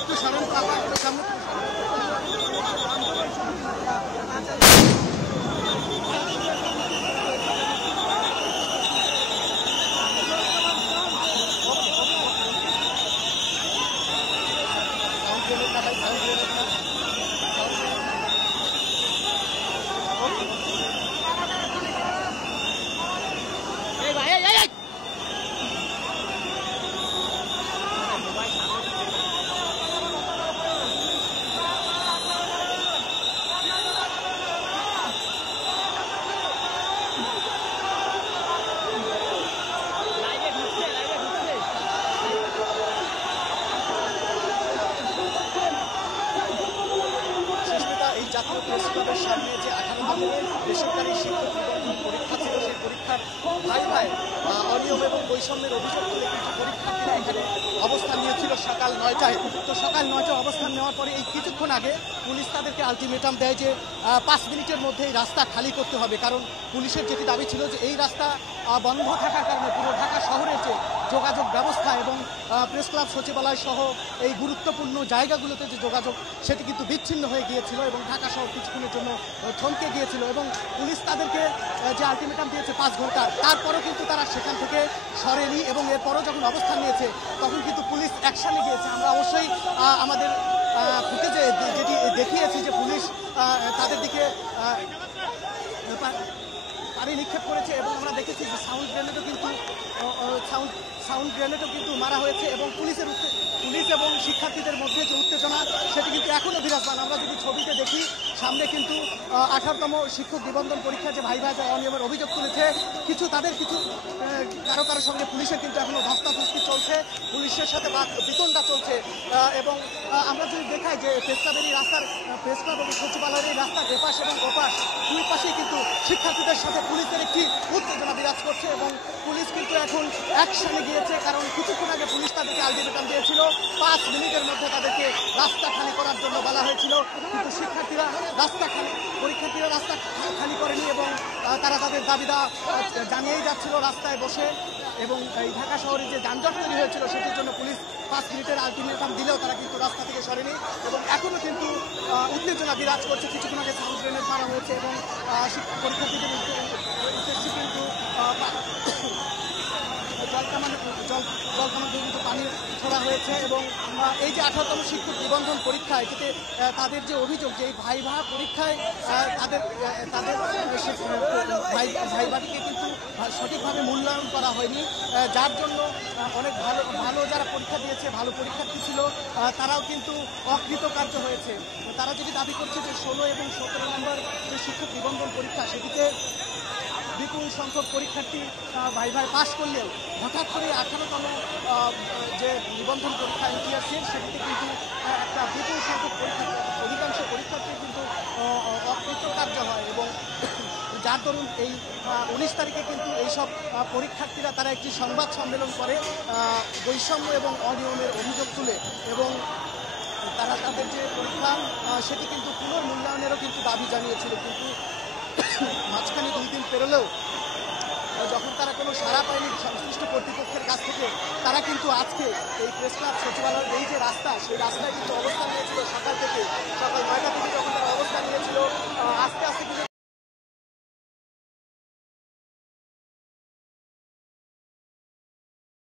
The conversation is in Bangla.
একটু সরেন সামনে। জাতীয় প্রেস ক্লাবের সামনে যে 18তম বেসরকারি শিক্ষক নিবন্ধন পরীক্ষা ছিল, সেই পরীক্ষার ভাইভায় অনিয়ম এবং বৈষম্যের অভিযোগ তুলে কিন্তু পরীক্ষার্থীরা এখানে অবস্থান নিয়েছিল সকাল 9টায়। তো সকাল 9টায় অবস্থান নেওয়ার পরে এই কিছুক্ষণ আগে পুলিশ তাদেরকে আলটিমেটাম দেয় যে 5 মিনিটের মধ্যে এই রাস্তা খালি করতে হবে, কারণ পুলিশের যেটি দাবি ছিল যে এই রাস্তা বন্ধ থাকার কারণে পুরো ঢাকা শহরের যে যোগাযোগ ব্যবস্থা এবং প্রেস ক্লাব সচিবালয় সহ এই গুরুত্বপূর্ণ জায়গাগুলোতে যে যোগাযোগ সেটি কিন্তু বিচ্ছিন্ন হয়ে গিয়েছিল এবং ঢাকা শহর কিছুক্ষণের জন্য থমকে গিয়েছিল। এবং পুলিশ তাদেরকে যে আলটিমেটাম দিয়েছে 5 ঘন্টা, তারপরেও কিন্তু তারা সেখান থেকে সরেনি এবং এরপরও যখন অবস্থান নিয়েছে তখন কিন্তু পুলিশ অ্যাকশানে গিয়েছে। আমরা অবশ্যই আমাদের ফুটেজে যেটি দেখিয়েছি যে পুলিশ তাদের দিকে পানি নিক্ষেপ করেছে এবং আমরা দেখেছি যে সাউন্ড গ্রেনেডও কিন্তু মারা হয়েছে এবং পুলিশ এবং শিক্ষার্থীদের মধ্যে যে উত্তেজনা সেটি কিন্তু এখনও বিরাজমান। আমরা যদি ছবিতে দেখি সামনে কিন্তু 18তম শিক্ষক নিবন্ধন পরীক্ষা যে ভাইভা যে অনিয়মের অভিযোগ তুলেছে, কারো সঙ্গে পুলিশের কিন্তু এখনও ধস্তাধস্তি চলছে, পুলিশের সাথে বিতণ্ডা চলছে। এবং আমরা যদি দেখাই যে প্রেস ক্লাব এবং সচিবালয়ের এই রাস্তার এপাশ এবং ওপাশ দুই পাশেই কিন্তু শিক্ষার্থীদের সাথে পুলিশের একটি উত্তেজনা বিরাজ করছে এবং পুলিশ কিন্তু এখন অ্যাকশনে গিয়েছে, কারণ কিছুক্ষণ আগে পুলিশ তাদেরকে আলটিমেটাম দিয়েছিল 5 মিনিটের মধ্যে তাদেরকে রাস্তা খালি করার জন্য বলা হয়েছিল, কিন্তু পরীক্ষার্থীরা রাস্তা খালি করেনি এবং তারা তাদের দাবিদা জানিয়েই যাচ্ছিল রাস্তায় বসে। এবং এই ঢাকা শহরে যে যানজট তৈরি হয়েছিল সেটির জন্য পুলিশ 5 মিনিটের আলটিমেটাম দিলেও তারা কিন্তু রাস্তা থেকে সরেনি এবং এখনও কিন্তু উত্তেজনা বিরাজ করছে। কিছুক্ষণ আগে সাউন্ড গ্রেনেড মারা হয়েছে এবং পরীক্ষার্থীদের উদ্দেশ্যে কিন্তু জলকামান কিন্তু পানি ছোড়া হয়েছে। এবং এই যে 18তম শিক্ষক নিবন্ধন পরীক্ষা, এটিতে তাদের যে অভিযোগ যে এই ভাইভা পরীক্ষায় তাদের ভাইভাটিকে কিন্তু সঠিকভাবে মূল্যায়ন করা হয়নি, যার জন্য অনেক ভালো যারা পরীক্ষা দিয়েছে, ভালো পরীক্ষার্থী ছিল, তারাও কিন্তু অকৃতকার্য হয়েছে। তারা যেটি দাবি করছে যে 16 এবং 17 নম্বর যে শিক্ষক নিবন্ধন পরীক্ষা সেটিতে বিপুল সংখ্যক পরীক্ষার্থী ভাইভায় পাশ করলেও হঠাৎ করে 18তম যে নিবন্ধন পরীক্ষা ইতিহাসের সেটিতে কিন্তু একটা বিপুল সংখ্যক অধিকাংশ পরীক্ষার্থী কিন্তু অকৃতকার্য হয় এবং যার দরুন এই 19 তারিখে কিন্তু এইসব পরীক্ষার্থীরা তারা একটি সংবাদ সম্মেলন করে বৈষম্য এবং অনিয়মের অভিযোগ তুলে এবং তারা তাদের যে পরীক্ষা সেটি কিন্তু পুনর্মূল্যায়নেরও কিন্তু দাবি জানিয়েছিল। কিন্তু মাঝখানে 2 দিন পেরোলেও যখন তারা কোনো সাড়া পায়নি সংশ্লিষ্ট কর্তৃপক্ষের কাছ থেকে, তারা কিন্তু আজকে এই প্রেস ক্লাব সচিবালয়ের এই যে রাস্তা, সেই রাস্তায় কিন্তু অবস্থান নিয়েছিল সকাল থেকে